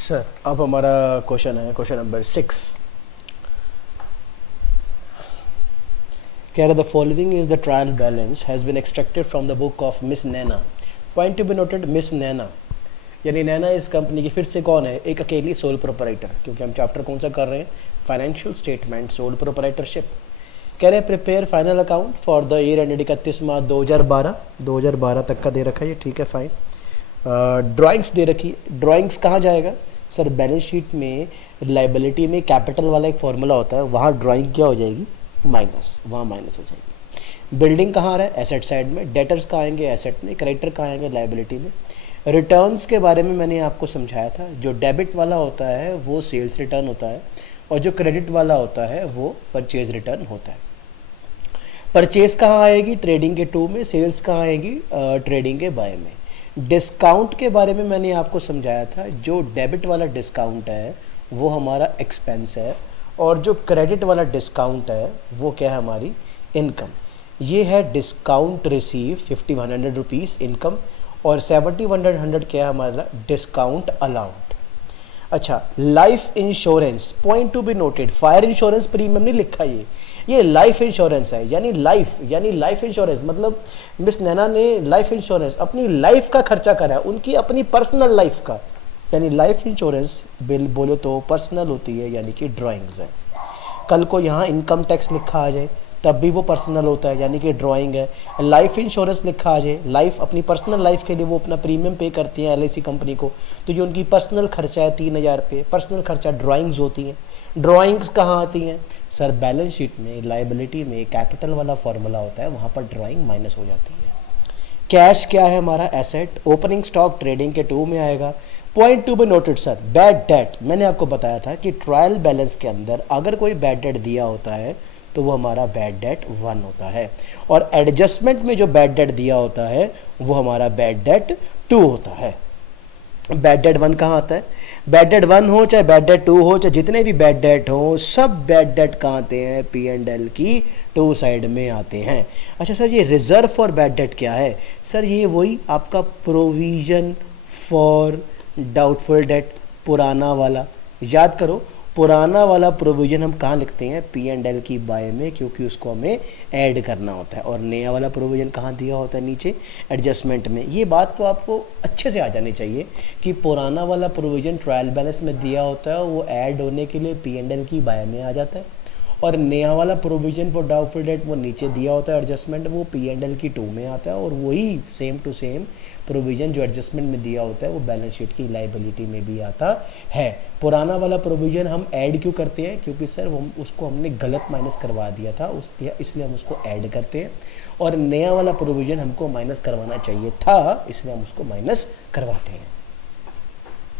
Sir अब हमारा question है क्वेश्चन नंबर 6। कह रहा the following is the trial balance has been extracted from the book of Miss Naina. Point to be noted, Miss Naina यानी नैना इस company की फिर से कौन है? एक अकेली सोल प्रोपराइटर, क्योंकि हम चैप्टर कौन सा कर रहे हैं? Financial statement, sole proprietorship. कह रहे हैं prepare final account for the year ended 31 मार्च 2012 तक का दे रखा है ये, ठीक है फाइन। ड्राइंग्स दे रखी है। ड्राइंग्स कहाँ जाएगा सर? बैलेंस शीट में लाइबिलिटी में कैपिटल वाला एक फॉर्मूला होता है, वहाँ ड्राइंग क्या हो जाएगी? माइनस, वहाँ माइनस हो जाएगी। बिल्डिंग कहाँ आ रहा है? एसेट साइड में। डेटर्स कहाँ आएंगे? एसेट में। क्रेडिटर कहाँ आएंगे? लाइबिलिटी में। रिटर्न्स के बारे में मैंने आपको समझाया था, जो डेबिट वाला होता है वो सेल्स रिटर्न होता है और जो क्रेडिट वाला होता है वो परचेज रिटर्न होता है। परचेज कहाँ आएगी? ट्रेडिंग के 2 में। सेल्स कहाँ आएगी? ट्रेडिंग के बाय में। डिस्काउंट के बारे में मैंने आपको समझाया था, जो डेबिट वाला डिस्काउंट है वो हमारा एक्सपेंस है और जो क्रेडिट वाला डिस्काउंट है वो क्या है? हमारी इनकम। ये है डिस्काउंट रिसीव 50-100 रुपीज़ इनकम और 70-100 क्या है हमारा? Discount allowed. अच्छा, life insurance, point to be noted, fire insurance premium नहीं लिखा ये लाइफ इंश्योरेंस है। यानी लाइफ इंश्योरेंस मतलब मिस नैना ने लाइफ इंश्योरेंस अपनी लाइफ का खर्चा करा है, उनकी अपनी पर्सनल लाइफ का। यानी लाइफ इंश्योरेंस बिल बोले तो पर्सनल होती है, यानी कि ड्राइंग्स है। कल को यहाँ इनकम टैक्स लिखा आ जाए तब भी वो पर्सनल होता है, यानी कि ड्राइंग है। लाइफ इंश्योरेंस लिखा आ जाए, लाइफ अपनी पर्सनल लाइफ के लिए वो अपना प्रीमियम पे करती हैं LIC कंपनी को, तो ये उनकी पर्सनल खर्चा है 3000 रुपये। पर्सनल खर्चा ड्राइंग्स होती हैं। ड्राइंग्स कहाँ आती हैं सर? बैलेंस शीट में लाइबिलिटी में कैपिटल वाला फॉर्मूला होता है, वहाँ पर ड्राइंग माइनस हो जाती है। कैश क्या है हमारा? एसेट। ओपनिंग स्टॉक ट्रेडिंग के 2 में आएगा। Point to be noted sir, bad debt मैंने आपको बताया था कि ट्रायल बैलेंस के अंदर अगर कोई बैड डेट दिया होता है तो वो हमारा बैड डेट 1 होता है और एडजस्टमेंट में जो बैड डेट दिया होता है वो हमारा बैड डेट 2 होता है। बैड डेट 1 कहाँ आता है? बैड डेट 1 हो चाहे बैड डेट 2 हो, चाहे जितने भी बैड डेट हो, सब बैड डेट कहाँ आते हैं? P&L की 2 साइड में आते हैं। अच्छा सर, ये रिजर्व फॉर बैड डेट क्या है सर? ये वही आपका प्रोविजन फॉर डाउटफुल डेट, पुराना वाला। याद करो, पुराना वाला प्रोविजन हम कहाँ लिखते हैं? P&L की बाय में, क्योंकि उसको हमें ऐड करना होता है। और नया वाला प्रोविजन कहाँ दिया होता है? नीचे एडजस्टमेंट में। ये बात तो आपको अच्छे से आ जानी चाहिए कि पुराना वाला प्रोविजन ट्रायल बैलेंस में दिया होता है, वो ऐड होने के लिए P&L की बाय में आ जाता है और नया वाला प्रोविजन फॉर डाउटफुल डेट वो नीचे दिया होता है एडजस्टमेंट, वो P&L की 2 में आता है और वही सेम टू सेम प्रोविजन जो एडजस्टमेंट में दिया होता है वो बैलेंस शीट की लाइबिलिटी में भी आता है। पुराना वाला प्रोविजन हम ऐड क्यों करते हैं? क्योंकि सर उसको हमने गलत माइनस करवा दिया था, इसलिए हम उसको ऐड करते हैं और नया वाला प्रोविजन हमको माइनस करवाना चाहिए था, इसलिए हम उसको माइनस करवाते हैं।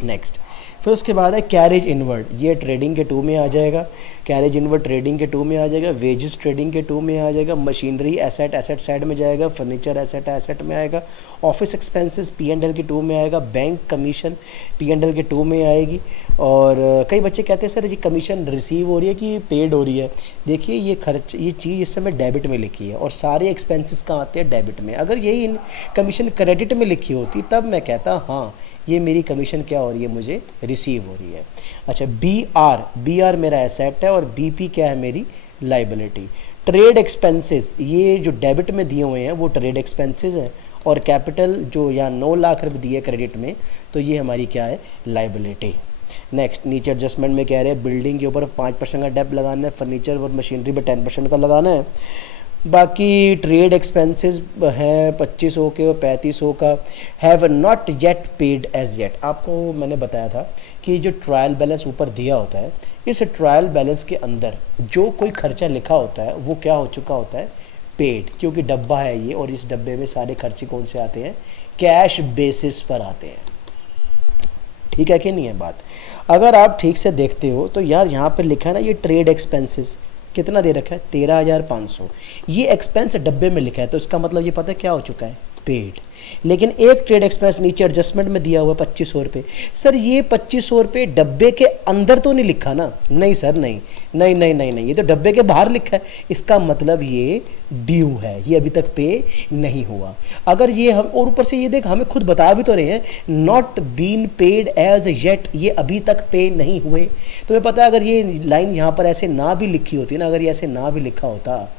नेक्स्ट, फिर उसके बाद है कैरेज इनवर्ड, ये ट्रेडिंग के 2 में आ जाएगा। कैरेज इनवर्ड ट्रेडिंग के 2 में आ जाएगा। वेजेस ट्रेडिंग के 2 में आ जाएगा। मशीनरी एसेट साइड में जाएगा। फर्नीचर एसेट में आएगा। ऑफिस एक्सपेंसेस P&L के 2 में आएगा। बैंक कमीशन P&L के 2 में आएगी। और कई बच्चे कहते हैं सर ये कमीशन रिसीव हो रही है कि पेड हो रही है? देखिए ये खर्च, ये चीज़ इस समय डेबिट में लिखी है और सारे एक्सपेंसेस कहाँ आते हैं? डेबिट में। अगर यही कमीशन क्रेडिट में लिखी होती तब मैं कहता हाँ ये मेरी कमीशन क्या हो रही है? मुझे रिसीव हो रही है। अच्छा, BR मेरा एसेट है और BP क्या है? मेरी लाइबिलिटी। ट्रेड एक्सपेंसेस, ये जो डेबिट में दिए हुए हैं वो ट्रेड एक्सपेंसेस हैं और कैपिटल जो यहाँ 9 लाख रुपये दिए क्रेडिट में, तो ये हमारी क्या है? लाइबिलिटी। नेक्स्ट, नीचे एडजस्टमेंट में कह रहे हैं बिल्डिंग के ऊपर 5% का डेप्थ लगाना है, फर्नीचर और मशीनरी पर 10% का लगाना है। बाकी ट्रेड एक्सपेंसेस हैं 2500 के और 3500 का। Have not yet paid as yet, आपको मैंने बताया था कि जो ट्रायल बैलेंस ऊपर दिया होता है, इस ट्रायल बैलेंस के अंदर जो कोई खर्चा लिखा होता है वो क्या हो चुका होता है? पेड, क्योंकि डब्बा है ये और इस डब्बे में सारे खर्चे कौन से आते हैं? कैश बेसिस पर आते हैं। ठीक है कि नहीं है बात? अगर आप ठीक से देखते हो तो यार यहाँ पर लिखा है ना, ये ट्रेड एक्सपेंसेस कितना दे रखा है? 13,500। ये एक्सपेंस डब्बे में लिखा है तो इसका मतलब ये पता है क्या हो चुका है? पेड। लेकिन एक ट्रेड एक्सपेंस नीचे एडजस्टमेंट में दिया हुआ 2500 रुपये। सर ये 2500 रुपये डब्बे के अंदर तो नहीं लिखा ना? नहीं सर, नहीं नहीं नहीं नहीं नहीं, ये तो डब्बे के बाहर लिखा है। इसका मतलब ये ड्यू है, ये अभी तक पे नहीं हुआ। अगर ये हम, और ऊपर से ये देख हमें खुद बता भी तो रहे हैं not been paid as yet, ये अभी तक पे नहीं हुए। तुम्हें पता है अगर ये लाइन यहाँ पर ऐसे ना भी लिखी होती ना, अगर ये ऐसे ना भी लिखा होता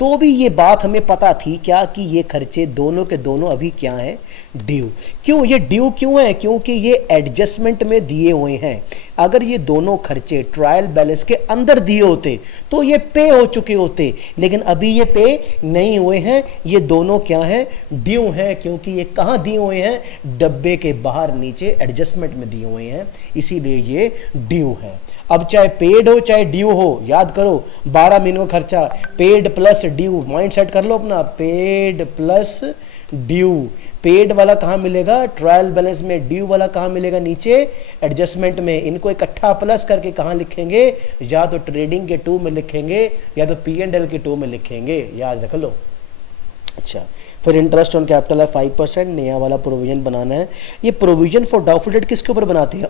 तो भी ये बात हमें पता थी क्या कि ये खर्चे दोनों के दोनों अभी क्या हैं? ड्यू। क्यों ये ड्यू क्यों है? क्योंकि ये एडजस्टमेंट में दिए हुए हैं। अगर ये दोनों खर्चे ट्रायल बैलेंस के अंदर दिए होते तो ये पे हो चुके होते, लेकिन अभी ये पे नहीं हुए हैं। ये दोनों क्या हैं? ड्यू हैं, क्योंकि ये कहाँ दिए हुए हैं? डब्बे के बाहर नीचे एडजस्टमेंट में दिए हुए हैं, इसीलिए ये ड्यू है। अब चाहे पेड हो चाहे ड्यू हो, याद करो 12 महीनों का खर्चा, paid plus due, mind set कर लो अपना, पेड प्लस ड्यू। पेड वाला कहाँ मिलेगा? ट्रायल बैलेंस में। ड्यू वाला कहाँ मिलेगा? नीचे एडजस्टमेंट में। इनको इकट्ठा प्लस करके कहाँ लिखेंगे? या तो ट्रेडिंग के 2 में लिखेंगे या तो P&L के 2 में लिखेंगे, याद रख लो। अच्छा, फिर इंटरेस्ट ऑन कैपिटल है 5%, नया वाला प्रोविजन बनाना है। ये प्रोविजन फॉर डाउटफुल डेट किसके ऊपर बनाते हैं?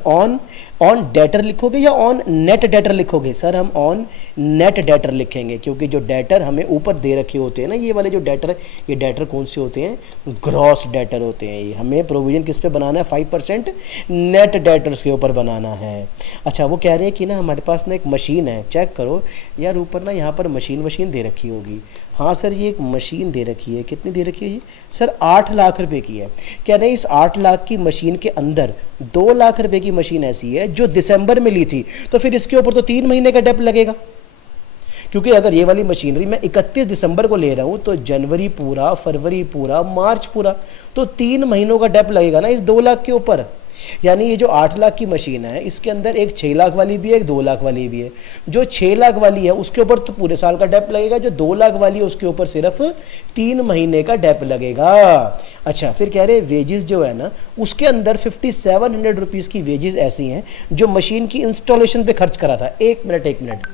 ऑन डेटर लिखोगे या ऑन नेट डेटर लिखोगे? सर हम ऑन नेट डेटर लिखेंगे, क्योंकि जो डेटर हमें ऊपर दे रखे होते हैं ना, ये वाले जो डेटर, ये डेटर कौन से होते हैं? ग्रॉस डेटर होते हैं। ये हमें प्रोविजन किस पे बनाना है? 5% नेट डेटर्स के ऊपर बनाना है। अच्छा, वो कह रहे हैं कि ना हमारे पास ना एक मशीन है, चेक करो यार, ऊपर ना यहाँ पर मशीन दे रखी होगी। हाँ सर, ये एक मशीन दे रखी है। कितनी दे रखी है ये? सर 8 लाख रुपए की है। कह रहे हैं इस 8 लाख की मशीन के अंदर 2 लाख रुपए की मशीन ऐसी है जो दिसंबर में ली थी, तो फिर इसके ऊपर तो 3 महीने का डेप लगेगा। क्योंकि अगर ये वाली मशीनरी मैं 31 दिसंबर को ले रहा हूँ तो जनवरी पूरा, फरवरी पूरा, मार्च पूरा, तो 3 महीनों का डेप लगेगा ना इस 2 लाख के ऊपर। यानी ये जो 8 लाख की मशीन है इसके अंदर एक 6 लाख वाली भी है, एक 2 लाख वाली भी है। जो 6 लाख वाली है उसके ऊपर तो पूरे साल का डेप लगेगा, जो 2 लाख वाली है उसके ऊपर सिर्फ 3 महीने का डेप लगेगा। अच्छा, फिर कह रहे वेजेस जो है ना उसके अंदर 5700 रुपीज़ की वेजेस ऐसी हैं जो मशीन की इंस्टॉलेशन पे खर्च करा था। एक मिनट,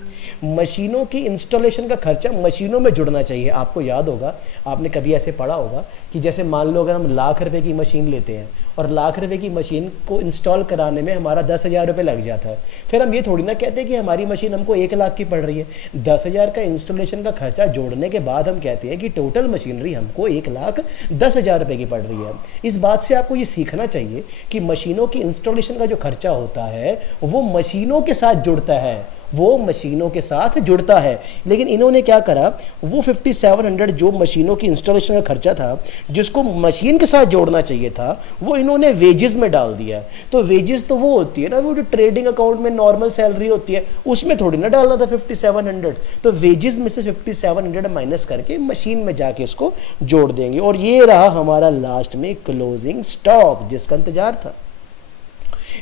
मशीनों की इंस्टॉलेशन का खर्चा मशीनों में जुड़ना चाहिए। आपको याद होगा, आपने कभी ऐसे पढ़ा होगा कि जैसे मान लो अगर हम लाख रुपए की मशीन लेते हैं और लाख रुपए की मशीन को इंस्टॉल कराने में हमारा 10,000 रुपये लग जाता है, फिर हम ये थोड़ी ना कहते हैं कि हमारी मशीन हमको 1 लाख की पड़ रही है। 10,000 का इंस्टॉलेशन का खर्चा जोड़ने के बाद हम कहते हैं कि टोटल मशीनरी हमको 1,10,000 रुपये की पड़ रही है। इस बात से आपको ये सीखना चाहिए कि मशीनों की इंस्टॉलेशन का जो खर्चा होता है वो मशीनों के साथ जुड़ता है, वो मशीनों के साथ जुड़ता है। लेकिन इन्होंने क्या करा, वो 5700 जो मशीनों की इंस्टॉलेशन का खर्चा था जिसको मशीन के साथ जोड़ना चाहिए था, वो इन्होंने वेजेस में डाल दिया। तो वेजेस तो वो होती है ना, वो जो ट्रेडिंग अकाउंट में नॉर्मल सैलरी होती है उसमें थोड़ी ना डालना था 5700। तो वेजेस में से 5700 माइनस करके मशीन में जाके उसको जोड़ देंगे। और ये रहा हमारा लास्ट में क्लोजिंग स्टॉक जिसका इंतजार था।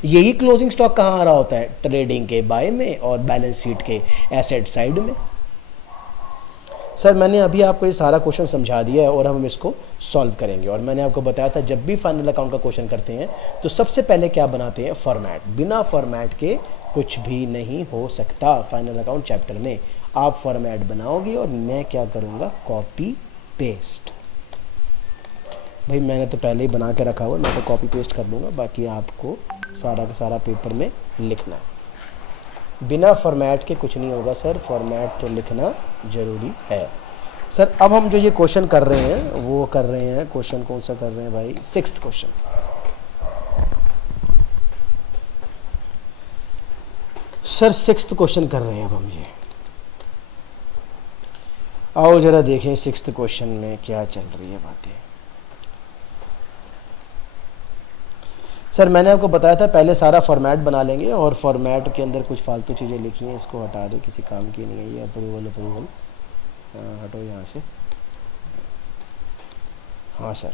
यही क्लोजिंग स्टॉक कहाँ आ रहा होता है? ट्रेडिंग के बाय में और बैलेंस शीट के एसेट साइड में। सर मैंने अभी आपको ये सारा क्वेश्चन समझा दिया है और हम इसको सॉल्व करेंगे। और मैंने आपको बताया था जब भी फाइनल अकाउंट का क्वेश्चन करते हैं तो सबसे पहले क्या बनाते हैं? फॉर्मेट। बिना फॉर्मेट के कुछ भी नहीं हो सकता फाइनल अकाउंट चैप्टर में। आप फॉर्मेट बनाओगे और मैं क्या करूँगा? Copy paste. भाई मैंने तो पहले ही बना के रखा हुआ, मैं तो कॉपी पेस्ट कर लूँगा, बाकी आपको सारा का सारा पेपर में लिखना है। बिना फॉर्मेट के कुछ नहीं होगा सर, फॉर्मेट तो लिखना ज़रूरी है। सर अब हम जो ये क्वेश्चन कर रहे हैं वो कर रहे हैं, क्वेश्चन कौन सा कर रहे हैं भाई? 6th question. Sir 6th question कर रहे हैं अब हम। ये आओ ज़रा देखें 6th क्वेश्चन में क्या चल रही है बातें। सर मैंने आपको बताया था पहले सारा फॉर्मेट बना लेंगे और फॉर्मेट के अंदर कुछ फालतू चीज़ें लिखी हैं, इसको हटा दे, किसी काम की नहीं है ये। अप्रूवल हटो यहाँ से। हाँ सर,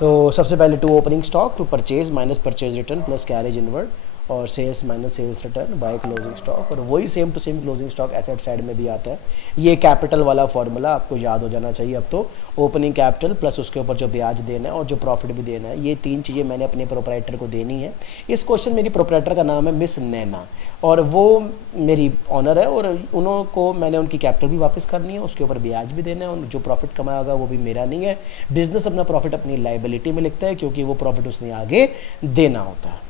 तो सबसे पहले to opening stock, to purchase minus purchase return plus carriage inward और sales minus sales return by closing stock, और वही same to same closing stock asset side में भी आता है। ये कैपिटल वाला फॉर्मूला आपको याद हो जाना चाहिए अब तो। ओपनिंग कैपिटल प्लस उसके ऊपर जो ब्याज देना है और जो प्रॉफिट भी देना है, ये तीन चीज़ें मैंने अपने प्रोपराइटर को देनी है। इस क्वेश्चन मेरी प्रोपराइटर का नाम है मिस नैना, और वो मेरी ऑनर है, और उन्हों को मैंने उनकी कैपिटल भी वापस करनी है, उसके ऊपर ब्याज भी देना है, और जो प्रॉफिट कमाया होगा वो भी मेरा नहीं है। बिजनेस अपना प्रॉफिट अपनी लाइबिलिटी में लिखता है, क्योंकि वो प्रॉफिट उसने आगे देना होता है।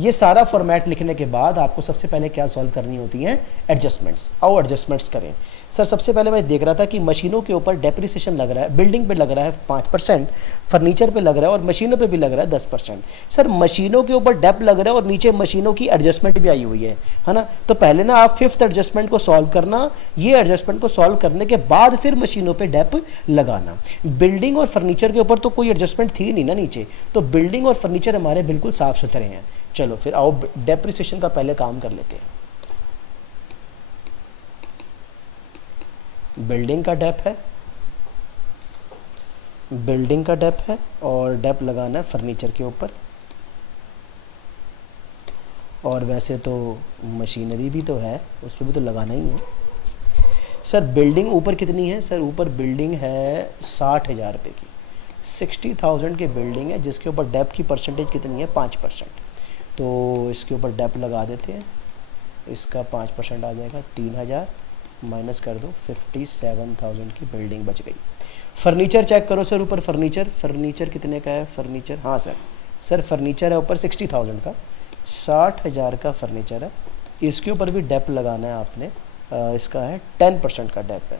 ये सारा फॉर्मेट लिखने के बाद आपको सबसे पहले क्या सॉल्व करनी होती हैं, एडजस्टमेंट्स। आओ एडजस्टमेंट्स करें। सर सबसे पहले मैं देख रहा था कि मशीनों के ऊपर डेप्रिसिएशन लग रहा है, बिल्डिंग पे लग रहा है 5%, फर्नीचर पे लग रहा है और मशीनों पे भी लग रहा है 10%। सर मशीनों के ऊपर डेप लग रहा है और नीचे मशीनों की एडजस्टमेंट भी आई हुई है ना। तो पहले ना आप 5th एडजस्टमेंट को सॉल्व करना, ये एडजस्टमेंट को सॉल्व करने के बाद फिर मशीनों पे डेप लगाना। बिल्डिंग और फर्नीचर के ऊपर तो कोई एडजस्टमेंट थी नहीं ना नीचे, तो बिल्डिंग और फर्नीचर हमारे बिल्कुल साफ सुथरे हैं। चलो फिर आओ डेप्रिसिएशन का पहले काम कर लेते हैं। बिल्डिंग का डेप है, बिल्डिंग का डेप है, और डेप लगाना है फर्नीचर के ऊपर। और वैसे तो मशीनरी भी तो है, उस पर भी तो लगाना ही है। सर बिल्डिंग ऊपर कितनी है? सर ऊपर बिल्डिंग है 60,000 रुपये की, 60,000 की बिल्डिंग है, जिसके ऊपर डेप की परसेंटेज कितनी है, 5%। तो इसके ऊपर डेप लगा देते हैं, इसका 5% आ जाएगा 3,000, माइनस कर दो 57,000 की बिल्डिंग बच गई। फर्नीचर चेक करो सर ऊपर, फर्नीचर कितने का है फर्नीचर? हाँ सर फर्नीचर है ऊपर 60,000 का, 60,000 का फर्नीचर है। इसके ऊपर भी डेप लगाना है आपने, इसका है 10% का डेप है,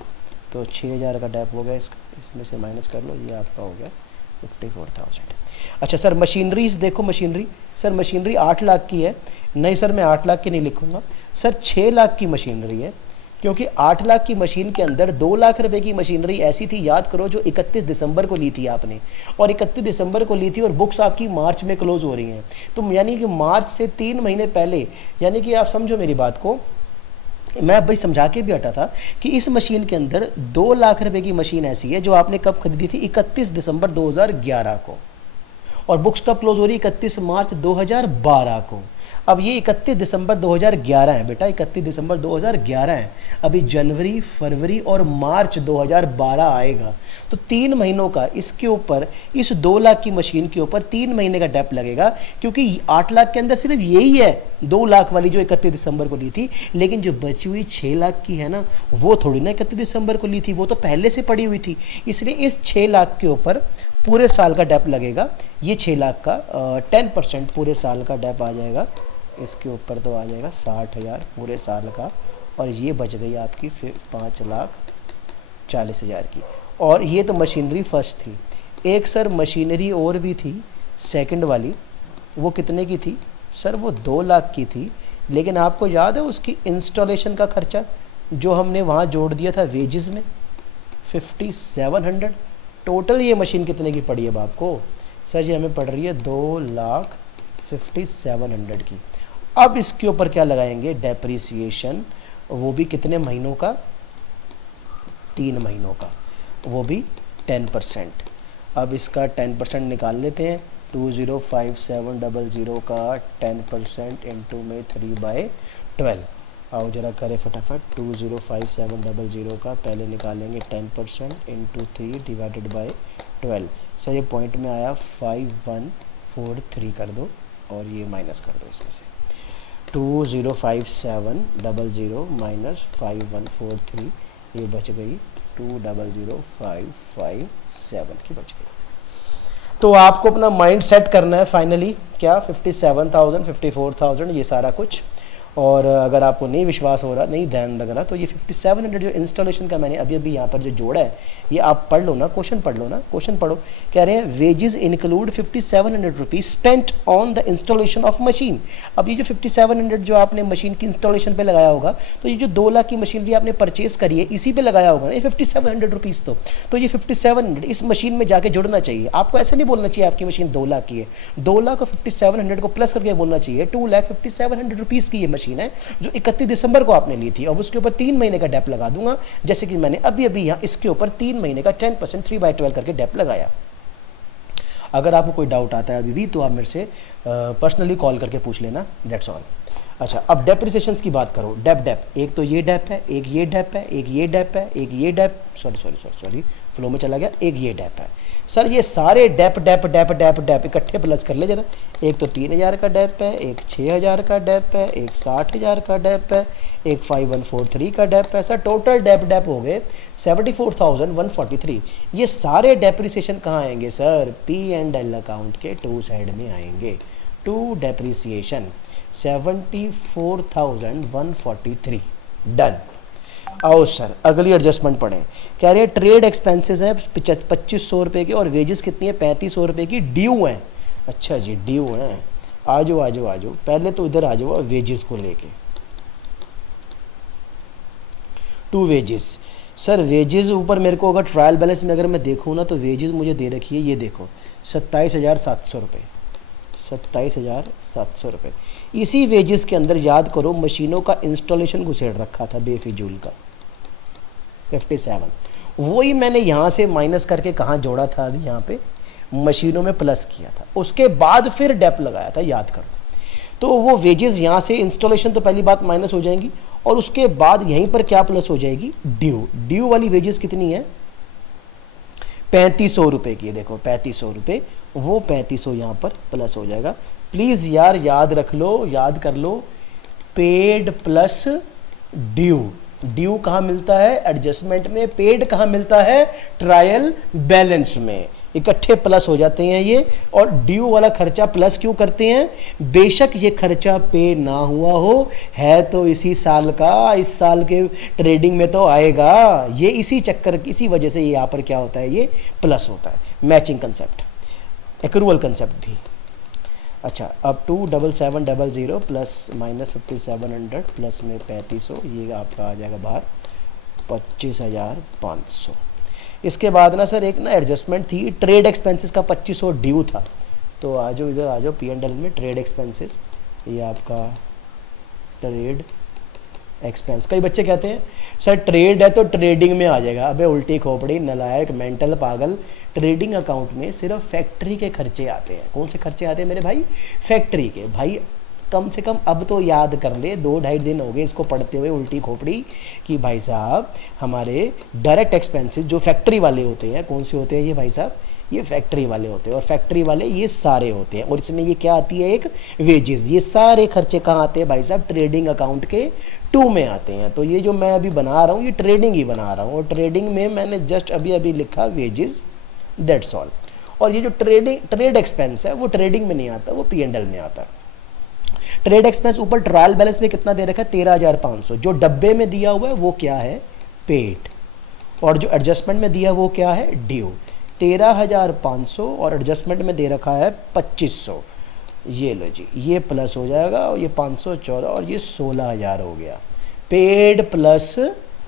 तो 6,000 का डेप हो गया इसका, इसमें से माइनस कर लो, ये आपका हो गया 54,000। अच्छा सर मशीनरीज देखो, मशीनरी सर मशीनरी 8 लाख की है। नहीं सर मैं 8 लाख की नहीं लिखूंगा सर, 6 लाख की मशीनरी है, क्योंकि 8 लाख की मशीन के अंदर 2 लाख रुपए की मशीनरी ऐसी थी, याद करो, जो 31 दिसंबर को ली थी आपने, और 31 दिसंबर को ली थी और बुक्स आपकी मार्च में क्लोज हो रही हैं। तो यानी कि मार्च से 3 महीने पहले, यानी कि आप समझो मेरी बात को, मैं भाई समझा के भी हटा था कि इस मशीन के अंदर 2 लाख रुपए की मशीन ऐसी है जो आपने कब खरीदी थी, 31 दिसंबर 2011 को, और बुक्स कब क्लोज हो रही है, 31 मार्च 2012 को। अब ये 31 दिसंबर 2011 है बेटा, 31 दिसंबर 2011 है, अभी जनवरी, फरवरी और मार्च 2012 आएगा, तो 3 महीनों का इसके ऊपर, इस 2 लाख की मशीन के ऊपर 3 महीने का डेप लगेगा, क्योंकि 8 लाख के अंदर सिर्फ यही है 2 लाख वाली जो 31 दिसंबर को ली थी, लेकिन जो बची हुई 6 लाख की है ना, वो थोड़ी ना 31 दिसंबर को ली थी, वो तो पहले से पड़ी हुई थी। इसलिए इस 6 लाख के ऊपर पूरे साल का डेप लगेगा। ये 6 लाख का 10% पूरे साल का डेप आ जाएगा, इसके ऊपर तो आ जाएगा 60,000 पूरे साल का, और ये बच गई आपकी फिर 5,40,000 की। और ये तो मशीनरी फर्स्ट थी। एक सर मशीनरी और भी थी सेकंड वाली, वो कितने की थी सर? वो 2 लाख की थी, लेकिन आपको याद है उसकी इंस्टॉलेशन का खर्चा जो हमने वहाँ जोड़ दिया था वेजेस में, 5700। टोटल ये मशीन कितने की पड़ी है अब आपको? सर ये हमें पड़ रही है 2,57,000 की। अब इसके ऊपर क्या लगाएंगे, डेप्रिसिएशन, वो भी कितने महीनों का, 3 महीनों का, वो भी 10%। अब इसका 10% निकाल लेते हैं, 205700 का 10% इंटू में 3/12। आओ जरा करें फटाफट, 205700 का पहले निकालेंगे 10% इंटू 3 डिवाइडेड बाय 12। सर ये पॉइंट में आया 5143 कर दो, और ये माइनस कर दो इसमें से, 205700 माइनस 5143, ये बच गई 2,00,557 की बच गई। तो आपको अपना माइंड सेट करना है फाइनली, क्या 57,000 54,000 ये सारा कुछ। और अगर आपको नहीं विश्वास हो रहा, नहीं ध्यान लग रहा, तो ये 5700 जो इंस्टॉलेशन का मैंने अभी अभी यहाँ पर जो जोड़ा है, ये आप पढ़ लो ना, क्वेश्चन पढ़ लो ना, क्वेश्चन पढ़ो। कह रहे हैं wages include 5700 rupees spent on the installation of machine. अब ये जो 5700 जो आपने मशीन की इंस्टॉलेशन पे लगाया होगा, तो ये जो 2 लाख की मशीनरी आपने परचेज करी है, इसी पे लगाया होगा ये 5700 रुपीज़। तो ये 5700 इस मशीन में जाके जुड़ना चाहिए। आपको ऐसे नहीं बोलना चाहिए आपकी मशीन 2 लाख की है, 2 लाख और 5700 को प्लस करके बोलना चाहिए 2,57,000 रुपीज़ की ये मशीन है, जो 31 दिसंबर को आपने ली थी। अब उसके ऊपर 3 महीने का डेप लगा दूंगा, जैसे कि मैंने अभी अभी यहाँ इसके ऊपर 3 महीने का 10% 3/12 करके डेप लगाया। अगर आपको कोई डाउट आता है अभी भी तो आप मेरे से पर्सनली कॉल करके पूछ लेना, दैट्स ऑल। अच्छा, अब डेप्रिसिएशंस की बात करो। डेप एक तो ये डेप है, एक ये डेप है, एक ये डेप है, एक ये डेप, सॉरी फ्लो में चला गया, एक ये डेप है। सर ये सारे डेप इकट्ठे प्लस कर ले जरा। एक तो 3000 का डेप है, एक 6000 का डेप है, एक 60000 का डेप है, एक 5143 का डेप है। सर टोटल डेप हो गए 74,143। ये सारे डेप्रिसिएशन कहाँ आएंगे सर? P&L अकाउंट के टू साइड में आएंगे। To depreciation 74,143 done. आओ सर अगली एडजस्टमेंट पढ़ें। कह रहे हैं ट्रेड एक्सपेंसेस हैं 2500 रुपये के और वेजेस कितनी है? 3500 रुपये की ड्यू हैं। अच्छा जी ड्यू हैं, आ जाओ पहले तो इधर आ जाओ वेजेस को लेके। टू वेजेस, सर वेजेस ऊपर मेरे को अगर ट्रायल बैलेंस में अगर मैं देखूँ ना तो वेजेस मुझे दे रखी है, ये देखो 27,700 रुपये, 27,700 रुपये। इसी वेजेस के अंदर याद करो मशीनों का इंस्टॉलेशन घुसेड़ रखा था बेफिजूल का 57। वही मैंने यहाँ से माइनस करके कहाँ जोड़ा था? अभी यहाँ पे मशीनों में प्लस किया था, उसके बाद फिर डेप लगाया था, याद करो। तो वो वेजेस यहाँ से इंस्टॉलेशन तो पहली बात माइनस हो जाएंगी और उसके बाद यहीं पर क्या प्लस हो जाएगी? ड्यू वाली वेजेस कितनी है? 3500 रुपये की। देखो 3500 रुपये, वो 3500 यहाँ पर प्लस हो जाएगा। प्लीज़ यार याद रख लो, याद कर लो, पेड प्लस ड्यू कहाँ मिलता है? एडजस्टमेंट में। पेड कहाँ मिलता है? ट्रायल बैलेंस में। इकट्ठे प्लस हो जाते हैं ये। और ड्यू वाला खर्चा प्लस क्यों करते हैं? बेशक ये खर्चा पे ना हुआ हो, है तो इसी साल का, इस साल के ट्रेडिंग में तो आएगा। ये इसी चक्कर, इसी वजह से यहाँ पर क्या होता है? ये प्लस होता है। मैचिंग कंसेप्ट, एक्रूअल कंसेप्ट भी। अच्छा, अब 27700 प्लस माइनस 5700 प्लस में 3500, ये आपका आ जाएगा बाहर 25,500। इसके बाद ना सर एक ना एडजस्टमेंट थी, ट्रेड एक्सपेंसेस का 2500 ड्यू था। तो आ जाओ इधर आ जाओ, P&L में ट्रेड एक्सपेंसेस, ये आपका ट्रेड एक्सपेंस। कई बच्चे कहते हैं सर ट्रेड है तो ट्रेडिंग में आ जाएगा। अबे उल्टी खोपड़ी, नलायक, मेंटल पागल। ट्रेडिंग अकाउंट में सिर्फ फैक्ट्री के खर्चे आते हैं। कौन से खर्चे आते हैं मेरे भाई? फैक्ट्री के। भाई कम से कम अब तो याद कर ले, 2-2.5 दिन हो गए इसको पढ़ते हुए उल्टी खोपड़ी, कि भाई साहब हमारे डायरेक्ट एक्सपेंसेस जो फैक्ट्री वाले होते हैं, कौन से होते हैं ये भाई साहब? ये फैक्ट्री वाले होते हैं। और फैक्ट्री वाले ये सारे होते हैं। और इसमें ये क्या आती है? एक वेजेस। ये सारे खर्चे कहाँ आते हैं भाई साहब? ट्रेडिंग अकाउंट के 2 में आते हैं। तो ये जो मैं अभी बना रहा हूँ ये ट्रेडिंग ही बना रहा हूँ, और ट्रेडिंग में मैंने जस्ट अभी लिखा वेजेस, दैट्स ऑल। और ये जो ट्रेड एक्सपेंस है वो ट्रेडिंग में नहीं आता, वो P&L में आता है। ट्रेड एक्सपेंस ऊपर ट्रायल बैलेंस में कितना दे रखा है? 13,500। जो डब्बे में दिया हुआ है वो क्या है? पेड। और जो एडजस्टमेंट में दिया वो क्या है? ड्यू। 13,500 और एडजस्टमेंट में दे रखा है 2500। ये लो जी, ये प्लस हो जाएगा और ये 514 और ये 16,000 हो गया। Paid plus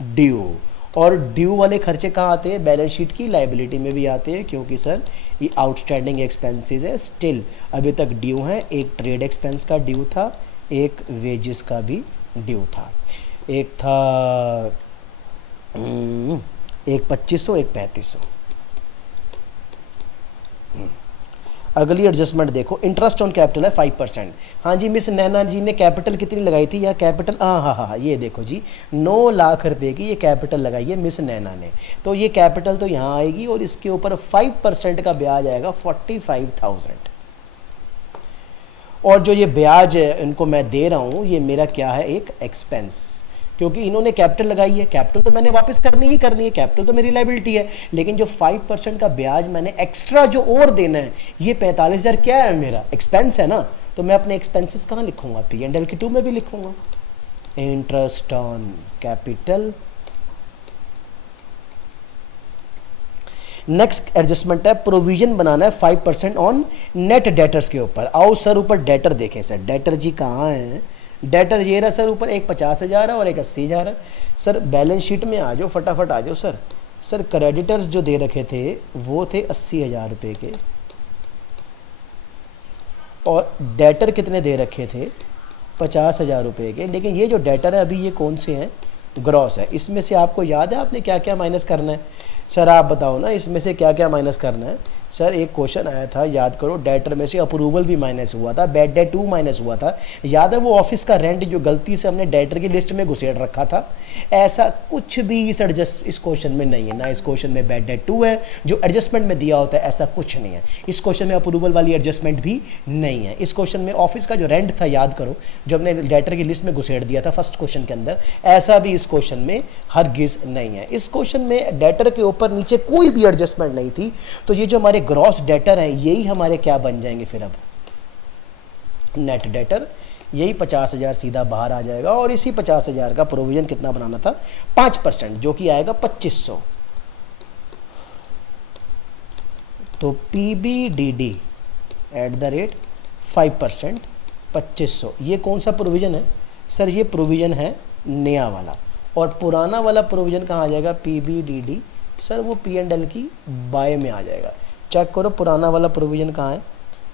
due. और ड्यू वाले खर्चे कहाँ आते हैं? बैलेंस शीट की लाइबिलिटी में भी आते हैं, क्योंकि सर ये आउटस्टैंडिंग एक्सपेंसेस है। स्टिल अभी तक ड्यू हैं। एक ट्रेड एक्सपेंस का ड्यू था, एक वेजेस का भी ड्यू था। एक था एक 2500, एक 3500। अगली एडजस्टमेंट देखो, इंटरेस्ट ऑन कैपिटल है 5%। हाँ जी मिस नैना जी ने कैपिटल कितनी लगाई थी? या कैपिटल हाँ, ये देखो जी 9 लाख रुपए की ये कैपिटल लगाई है मिस नैना ने। तो ये कैपिटल तो यहाँ आएगी और इसके ऊपर 5% का ब्याज आएगा 45,000। और जो ये ब्याज इनको मैं दे रहा हूँ ये मेरा क्या है? एक एक्सपेंस, क्योंकि इन्होंने कैपिटल लगाई है। कैपिटल तो मैंने वापस करनी ही करनी है, कैपिटल तो मेरी लायबिलिटी है। लेकिन जो 5% का ब्याज मैंने एक्स्ट्रा जो और देना है, ये 45,000 क्या है? मेरा एक्सपेंस है ना। तो मैं अपने एक्सपेंसेस कहाँ लिखूंगा? P&L के 2 में भी लिखूंगा। Interest on capital. Next adjustment है, प्रोविजन बनाना है 5% ऑन नेट डेटर्स के ऊपर। आओ सर ऊपर डेटर देखें। सर डेटर जी कहाँ है? डेटर ये रहा सर ऊपर, एक 50,000 है और एक 80,000 है। सर बैलेंस शीट में आ जाओ, फटाफट आ जाओ सर। सर क्रेडिटर्स जो दे रखे थे वो थे 80,000 रुपये के, और डेटर कितने दे रखे थे? 50,000 रुपये के। लेकिन ये जो डेटर है अभी ये कौन से हैं? ग्रॉस है। इसमें से आपको याद है आपने क्या क्या माइनस करना है? सर आप बताओ ना, इसमें से क्या क्या माइनस करना है? सर एक क्वेश्चन आया था, याद करो, डेटर में से अप्रूवल भी माइनस हुआ था, बैड डेट 2 माइनस हुआ था। याद है वो ऑफिस का रेंट जो गलती से हमने डेटर की लिस्ट में घुसेड़ रखा था। ऐसा कुछ भी इस क्वेश्चन में नहीं है, ना इस क्वेश्चन में बैड डेट 2 है जो एडजस्टमेंट में दिया होता है, ऐसा कुछ नहीं है। इस क्वेश्चन में अप्रूवल वाली एडजस्टमेंट भी नहीं है। इस क्वेश्चन में ऑफिस का जो रेंट था, याद करो, जो हमने डेटर की लिस्ट में घुसेड़ दिया था फर्स्ट क्वेश्चन के अंदर, ऐसा भी इस क्वेश्चन में हरगिज नहीं है। इस क्वेश्चन में डेटर के ऊपर नीचे कोई भी एडजस्टमेंट नहीं थी, तो ये जो हमारे ग्रॉस डेटर है यही हमारे क्या बन जाएंगे फिर अब नेट डेटर, यही 50,000 सीधा बाहर आ जाएगा। और इसी 50,000 का प्रोविजन कितना बनाना था, 5%, जो कि आएगा 2500। तो PBDD @ 5%, 2500, ये कौन सा प्रोविजन है सर, ये प्रोविजन है नया वाला। और पुराना वाला प्रोविजन कहाँ आ जाएगा, PBDD, सर वो P&L की बाय में आ जाएगा। चेक करो पुराना वाला प्रोविजन कहाँ है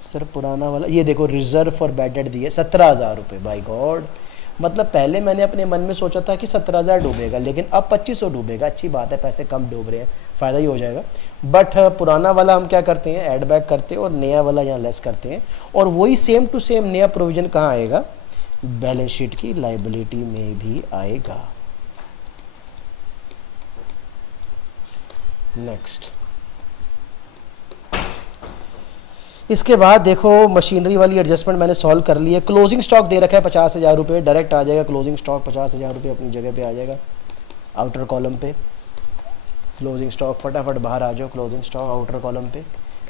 सर, पुराना वाला ये देखो, रिजर्व फॉर बैड डेट दिए 17,000 रुपये। बाय गॉड, मतलब पहले मैंने अपने मन में सोचा था कि 17,000 डूबेगा, लेकिन अब 2500 डूबेगा। अच्छी बात है, पैसे कम डूब रहे हैं, फ़ायदा ही हो जाएगा। बट पुराना वाला हम क्या करते हैं, ऐड बैक करते हैं और नया वाला यहाँ लेस करते हैं, और वही सेम टू सेम नया प्रोविजन कहाँ आएगा, बैलेंस शीट की लाइबिलिटी में भी आएगा। नेक्स्ट, इसके बाद देखो मशीनरी वाली एडजस्टमेंट मैंने सॉल्व कर ली है। क्लोजिंग स्टॉक दे रखा है 50,000 रुपये, डायरेक्ट आ जाएगा क्लोजिंग स्टॉक 50,000 रुपये अपनी जगह पे आ जाएगा आउटर कॉलम पे। क्लोजिंग स्टॉक फटाफट बाहर आ जाओ, क्लोजिंग स्टॉक आउटर कॉलम पे।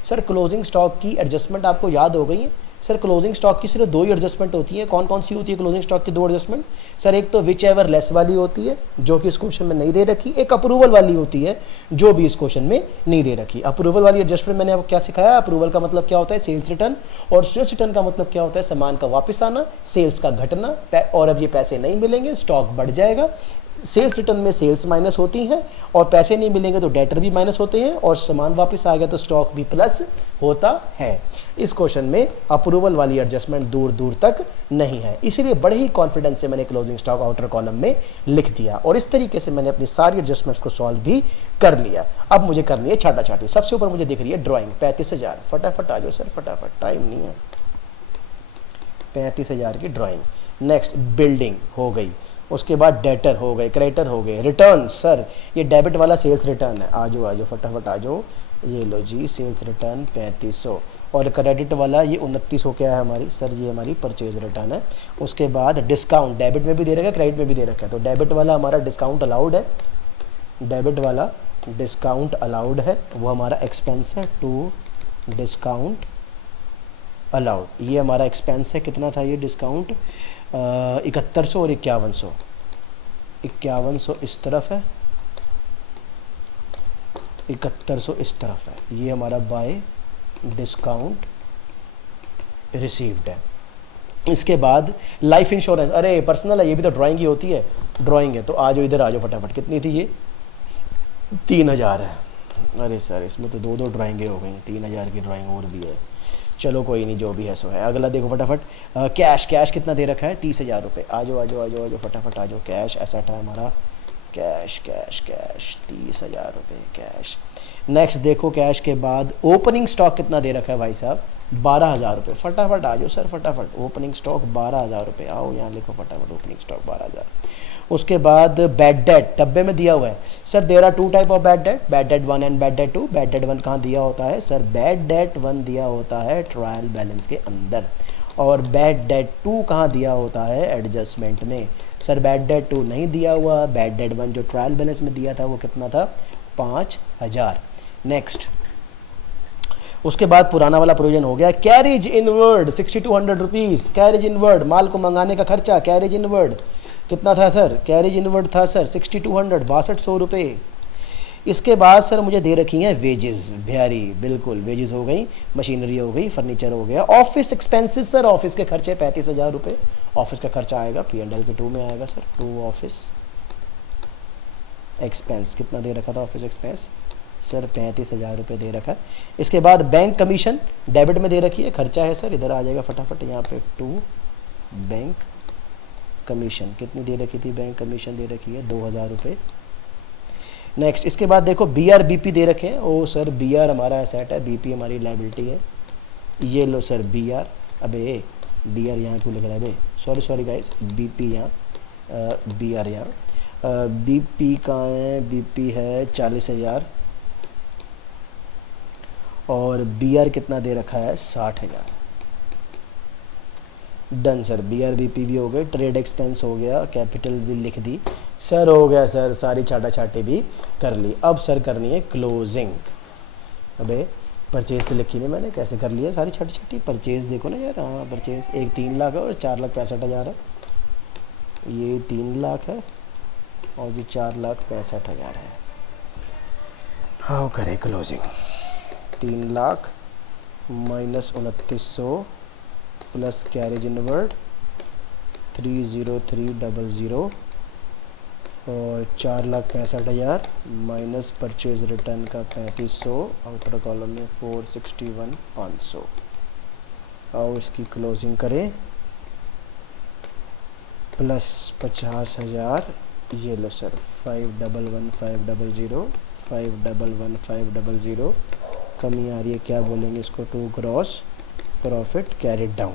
सर क्लोजिंग स्टॉक की एडजस्टमेंट आपको याद हो गई है। सर क्लोजिंग स्टॉक की सिर्फ 2 ही एडजस्टमेंट होती है। कौन कौन सी होती है क्लोजिंग स्टॉक की 2 एडजस्टमेंट, सर एक तो विच एवर लेस वाली होती है जो कि इस क्वेश्चन में नहीं दे रखी, एक अप्रूवल वाली होती है जो भी इस क्वेश्चन में नहीं दे रखी। अप्रूवल वाली एडजस्टमेंट मैंने आपको क्या सिखाया, अप्रूवल का मतलब क्या होता है, सेल्स रिटर्न, और सेल्स रिटर्न का मतलब क्या होता है, सामान का वापस आना, सेल्स का घटना, और अब ये पैसे नहीं मिलेंगे, स्टॉक बढ़ जाएगा। सेल्स रिटर्न में सेल्स माइनस होती हैं, और पैसे नहीं मिलेंगे तो डेटर भी माइनस होते हैं, और सामान वापस आ गया तो स्टॉक भी प्लस होता है। इस क्वेश्चन में अप्रूवल वाली एडजस्टमेंट दूर दूर तक नहीं है, इसीलिए बड़े ही कॉन्फिडेंस से मैंने क्लोजिंग स्टॉक आउटर कॉलम में लिख दिया, और इस तरीके से मैंने अपनी सारी एडजस्टमेंट्स को सॉल्व भी कर लिया। अब मुझे करनी है छाटा छाटी। सबसे ऊपर मुझे दिख रही है ड्राइंग 35,000, फटाफट आ जाओ सर, फटाफट, टाइम नहीं है। 35,000 की ड्राइंग। नेक्स्ट बिल्डिंग हो गई, उसके बाद डेटर हो गए, क्रेडिटर हो गए, रिटर्न, सर ये डेबिट वाला सेल्स रिटर्न है, आ जाओ फटाफट आ जाओ, ये लो जी सेल्स रिटर्न 3500, और क्रेडिट वाला ये 2900 क्या है हमारी, सर ये हमारी परचेज रिटर्न है। उसके बाद डिस्काउंट, डेबिट में भी दे रखा है क्रेडिट में भी दे रखा है, तो डेबिट वाला हमारा डिस्काउंट अलाउड है, डेबिट वाला डिस्काउंट अलाउड है, वो हमारा एक्सपेंस है, टू डिस्काउंट अलाउड, ये हमारा एक्सपेंस है। कितना था ये डिस्काउंट, 7100 और 5100, 5100 इस तरफ है, 7100 इस तरफ है, ये हमारा बाय डिस्काउंट रिसीव्ड है। इसके बाद लाइफ इंश्योरेंस, अरे पर्सनल है, ये भी तो ड्राइंग ही होती है, ड्राइंग है, तो आ जाओ इधर आ जाओ फटाफट। कितनी थी ये, 3000 है। अरे सर इसमें तो 2 ड्राइंगें हो गई, 3000 की ड्राइंग और भी है, चलो कोई नहीं, जो भी है सो है। अगला देखो फटाफट, कैश कितना दे रखा है, 30,000 रुपये। आ जाओ फटाफट आ जाओ, कैश ऐसा था हमारा, कैश 30,000 रुपये कैश। नेक्स्ट देखो कैश के बाद ओपनिंग स्टॉक कितना दे रखा है भाई साहब, 12,000 रुपये। फटाफट आ जाओ सर, फटाफट, ओपनिंग स्टॉक 12,000 रुपये, आओ यहाँ लिखो फटाफट, ओपनिंग स्टॉक 12,000। उसके बाद बैड डेट डब्बे में दिया हुआ है, sir there are 2 type of bad debt 1 and bad debt 2। Bad debt 1 कहाँ दिया होता है सर, बैड डेट 1 दिया होता है ट्रायल बैलेंस के अंदर, और बैड डेट 2 कहाँ दिया होता है, एडजस्टमेंट में। सर बैड डेट 2 नहीं दिया हुआ, बैड डेट 1 जो ट्रायल बैलेंस में दिया था वो कितना था, 5,000। नेक्स्ट, उसके बाद पुराना वाला प्रोविजन हो गया, carriage inward 6200 rupees, carriage inward माल को मंगाने का खर्चा, कैरेज इनवर्ड कितना था सर, कैरेज इनवर्ड था सर 6200, 6200 रुपये। इसके बाद सर मुझे दे रखी हैं वेजेस, भैयारी बिल्कुल वेजेस हो गई, मशीनरी हो गई, फर्नीचर हो गया। ऑफिस एक्सपेंसेस, सर ऑफिस के खर्चे 35,000 रुपये, ऑफिस का खर्चा आएगा P&L के 2 में आएगा सर, 2 ऑफिस एक्सपेंस। कितना दे रखा था ऑफिस एक्सपेंस, सर 35,000 रुपये दे रखा है। इसके बाद बैंक कमीशन डेबिट में दे रखी है, खर्चा है सर, इधर आ जाएगा फटाफट यहाँ पे 2 बैंक कमीशन। कितनी दे रखी थी बैंक कमीशन, दे रखी है 2,000 रुपये। नेक्स्ट इसके बाद देखो बी आर बी पी दे रखे हैं। ओ सर बी आर हमारा एसेट है, बी पी हमारी लाइबिलिटी है। ये लो सर बी आर, अबे बी आर यहाँ क्यों लिख रहा है बे, सॉरी गाइस, बी पी यहाँ, बी आर यहाँ, बी पी कहाँ है, बी पी है 40,000 और बी आर कितना दे रखा है 60,000। Done sir, B R B P भी हो गए, ट्रेड एक्सपेंस हो गया, कैपिटल भी लिख दी सर, हो गया सर, सारी छाटा छाटी भी कर ली। अब सर करनी है क्लोजिंग। अबे परचेज तो लिखी नहीं मैंने, कैसे कर लिया सारी छाटी छाटी। परचेज देखो ना यार, हाँ परचेज एक 3 लाख है और 4,65,000 है, ये 3 लाख है और ये 4,65,000 है। हाँ करें closing, 3 lakh minus 2900 plus carriage inward 30300 और 4,65,000 माइनस परचेज रिटर्न का 3500, आउटर कॉलम में 461,500। और इसकी क्लोजिंग करें प्लस 50,000, ये लो सर 511,500 511,500, कमी आ रही है, क्या बोलेंगे इसको, to gross profit carried down.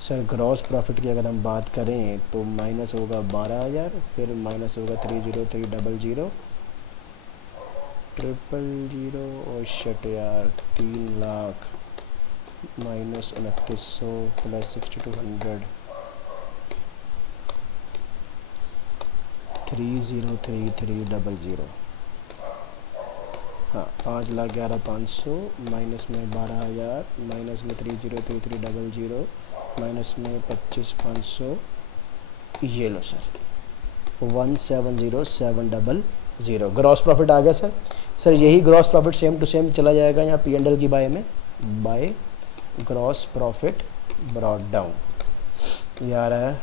Sir gross profit की अगर हम बात करें तो माइनस होगा 12,000, फिर माइनस होगा 30300 000 और शट यार 3 लाख माइनस 2900 प्लस 6200 303,300। हाँ 5,11,500 माइनस में 12,000 माइनस में 303,300 माइनस में 25,500, ये लो सर 170,700 ग्रॉस प्रॉफिट आ गया सर। सर यही gross profit same to same चला जाएगा यहाँ पी एंड एल की बाय में, by gross profit brought down, ये आ रहा है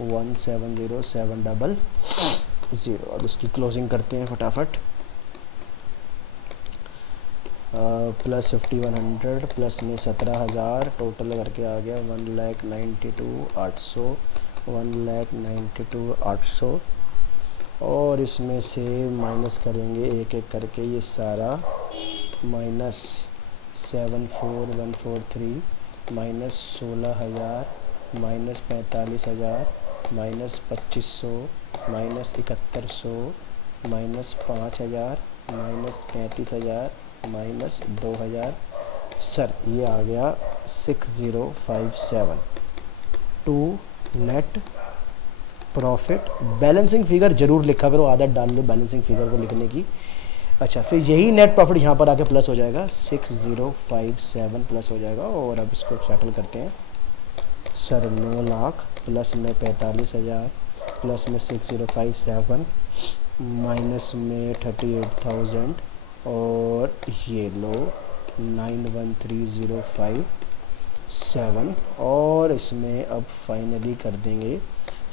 170,700। अब इसकी क्लोजिंग करते हैं फटाफट, प्लस 5100 प्लस में 17,000 टोटल करके आ गया 1,92,800 1,92,800 और इसमें से माइनस करेंगे एक एक करके ये सारा, minus 74,143 minus 16,000 minus 45,000 minus 2,500 minus 7,100 minus 5,000 minus 35,000 minus 2,000। Sir ये आ गया 6057 to net profit. Balancing figure जरूर लिखा करो, आदत डाल लो बैलेंसिंग फिगर को लिखने की। अच्छा फिर यही नेट प्रॉफिट यहाँ पर आके प्लस हो जाएगा, 6057 प्लस हो जाएगा। और अब इसको सेटल करते हैं सर, 9 लाख प्लस में 45,000 प्लस में 6057 माइनस में 38,000 और ये लो 913057 और इसमें अब फाइनली कर देंगे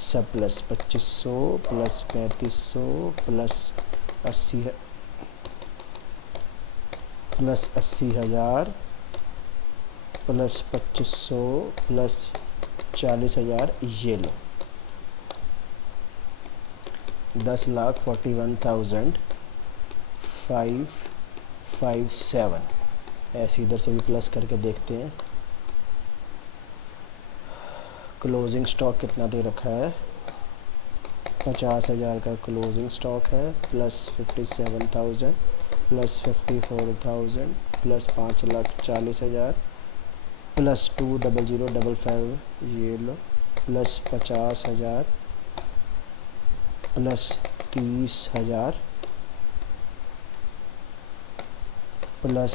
सब plus 2500 plus 3500 plus 80,000 plus 2500 plus 40,000, ये लो 10,41,557। ऐसे इधर से भी प्लस करके देखते हैं। क्लोजिंग स्टॉक कितना दे रखा है, 50,000 का क्लोजिंग स्टॉक है प्लस 57,000 प्लस 54,000 प्लस 5,40,000 प्लस 2,00,55, ये लो प्लस 50,000 प्लस 30,000 प्लस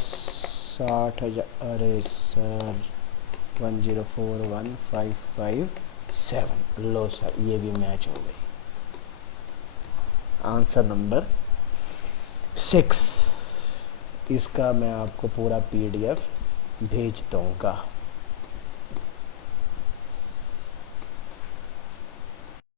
60,000, अरे सर 104,155,7। लो सर ये भी मैच हो गई। Answer number 6। इसका मैं आपको पूरा PDF भेज दूँगा।